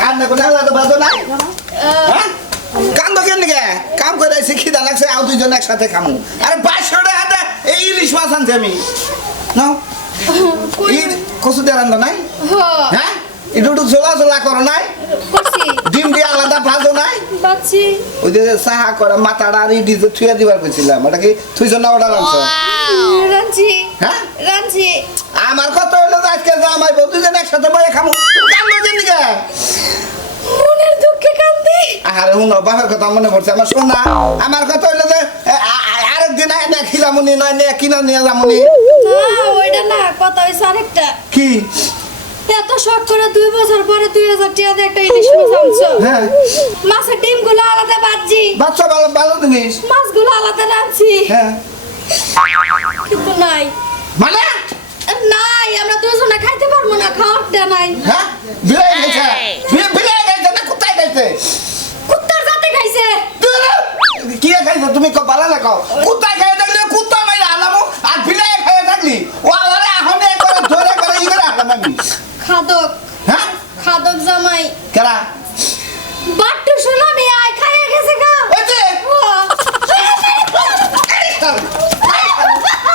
কান্দা কোন আলাদা বাজো নাই হ্যাঁ কান্দো কেন গে কাম করে আইছি খিদা লাগছে আও দুইজন একসাথে খামু আরে 500 টাকা এই ইলিশ মাছ আনছি আমি নাও এই কসু দিয়ে রান্না নাই হ্যাঁ একটু ঝোলা ঝোলা করো নাই ডিম দিয়ে আলাদা ভাজো নাই ওই যে সাহা করে মাথাটা আর ইডি যে থুয়া দিবার কইছিলাম ওটা কি থুইছ না ওটা রাঁধছো হ্যাঁ আমার কত হইলো আজকে জামাই বউ দুজন একসাথে বসে খামু কান্দো কেন গে মনের দুঃখে কান্দি আরে হুনো বাবার কথা মনে পড়ছে আমার সোনা আমার কথা হইলো যে আরেকদিন আইনা খিলামুনি নয় নিয়ে কিনা নিয়ে যামুনি না ওইটা না কথা হইছে আরেকটা কি এত শখ করে 2 বছর পরে 2000 টাকা দিয়ে একটা ইলিশ মাছ আনছো হ্যাঁ মাছের ডিমগুলো আলাদা ভাজি বাচ্চা ভালো ভালো জিনিস মাছগুলো আলাদা রাঁধছি হ্যাঁ কিন্তু নাই মানে নাই আমরা দুজনে খাইতে পারবো না খাওয়াটা নাই হ্যাঁ বিলাই গেছে বিলাই গেছে না কোথায় গেছে কুত্তার জাতে খাইছে কি খাইছে তুমি কো ভালো লাগাও কোথায় খাই থাকলে কুত্তা মাই আলামু আর বিলাই খাই থাকলি ও আরে আহনে করে ধরে করে ই করে আলাম আমি খাদক হ্যাঁ খাদক জামাই কেরা বাট্টু শোনা বে আই খাইয়া গেছে গা ওই যে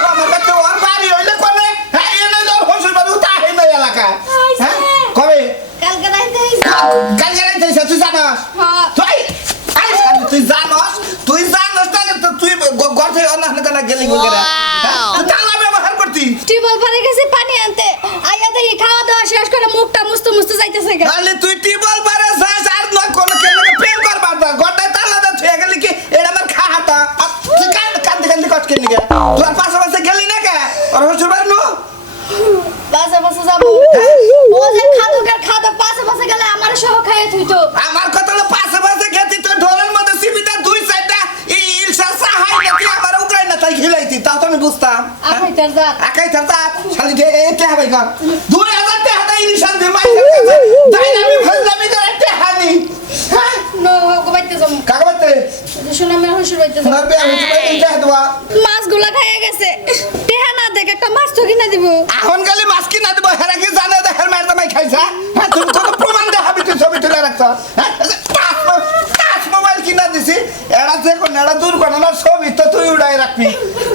আমার কাছে ওর বাড়ি হইলে কোনে হ্যাঁ এনে তোর হসুর বাড়ি উঠা হে না এলাকা হ্যাঁ কবে কালকে রাইতে কালকে রাইতে তুই জানাস হ্যাঁ তুই জানাস না তুই ঘর থেকে অন্য না গেলি বলে তুই তালা ব্যবহার করতি টিবল পারে গেছে পানি আনতে আইয়া দেখি খাওয়া দাওয়া শেষ করে মুখটা মুছতে মুছতে যাইতেছে গা তাহলে তুই টিবল পারে যাস আর নয় কোন কেন প্রেম করবার দা ঘরটা তালা দা তুই গেলি কি এটা আমার খাহাতা তুই কান্দি কষ্ট কেন গে তুই আর পাশে গেলি না কে আর হসুর বাড়ি নো পাশে যাবো ও যে খাদকের খাদক পাশে গেলে আমার সহ খাইয়ে থুইতো আমার কথা হলো পাশে গেতি তো ঢোলের মধ্যে সিবিটা দুই সাইডটা এই ইলশা সাহাই নাকি আমার উগরাই না তাই খেলাইতি তাও তো আমি বুঝতাম একাই থাকতাম শালি যে এটা হবে গা 2000 টাকা দা ইলিশান দি মাইছে তাই আমি ফজলামি করে একটা হানি হ্যাঁ নো গোবাইতে যাম কাগবাতে শুনে আমি হসুর বাইতে যাম না বে আমি তো এটা দেওয়া মাছগুলা খাইয়া গেছে টেহা না দেখে একটা মাছ তো কিনা দিব এখন গেলে মাছ কিনা দেব হেরা কি জানে দেহের মার দামাই খাইছা হ্যাঁ তুমি কত প্রমাণ দেখাবি তুই ছবি তুলে রাখছ হ্যাঁ টাচ মোবাইল কিনা দিছি এরা যে কোন এরা দূর করে না ছবি তো তুই উড়াই রাখবি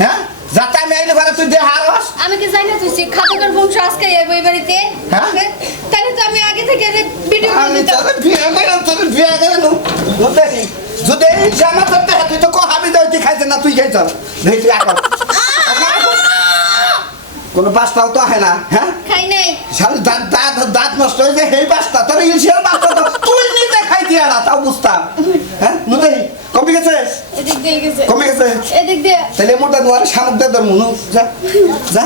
হ্যাঁ যাতে আমি আইলে ঘরে তুই দেহারস আমি কি জানি না তুই খাদকের বংশ আজকে এই বাড়িতে হ্যাঁ তাহলে তো আমি আগে থেকে ভিডিও করে আমি নিতাম তোর বিয়ে করে নো দেখি যদি জানা করতে তুই তো কো হাবি দাও তুই খাইছ না তুই খাইছ দেখি তুই এখন কোনো বাস্তাও তো হয় না হ্যাঁ খাই নাই শালি দাঁত নষ্ট হয়ে যায় এই বাস্তা তোর ইলিশের বাস্তা তো তুই নিজে খাই দিয়া না তাও বুঝতাম হ্যাঁ নুদেই কমে গেছে এদিক দিয়ে গেছে কমে গেছে এদিক দিয়ে তাহলে মোটা দুয়ারে শামুক দে তোর মুনু যা যা